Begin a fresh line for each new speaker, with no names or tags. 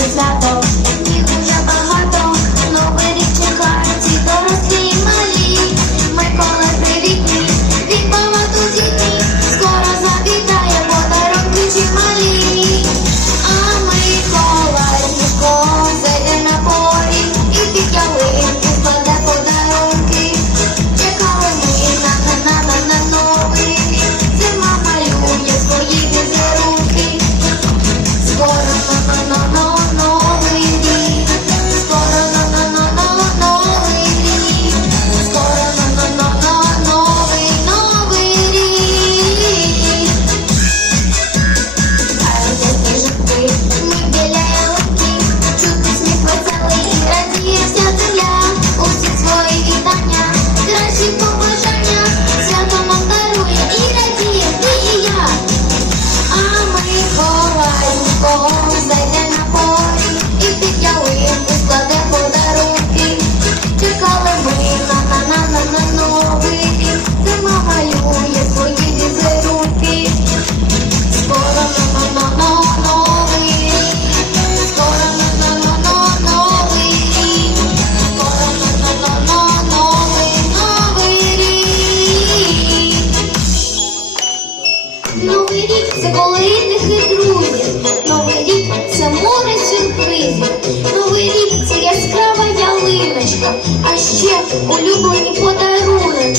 is not
А Улюблені подарунок.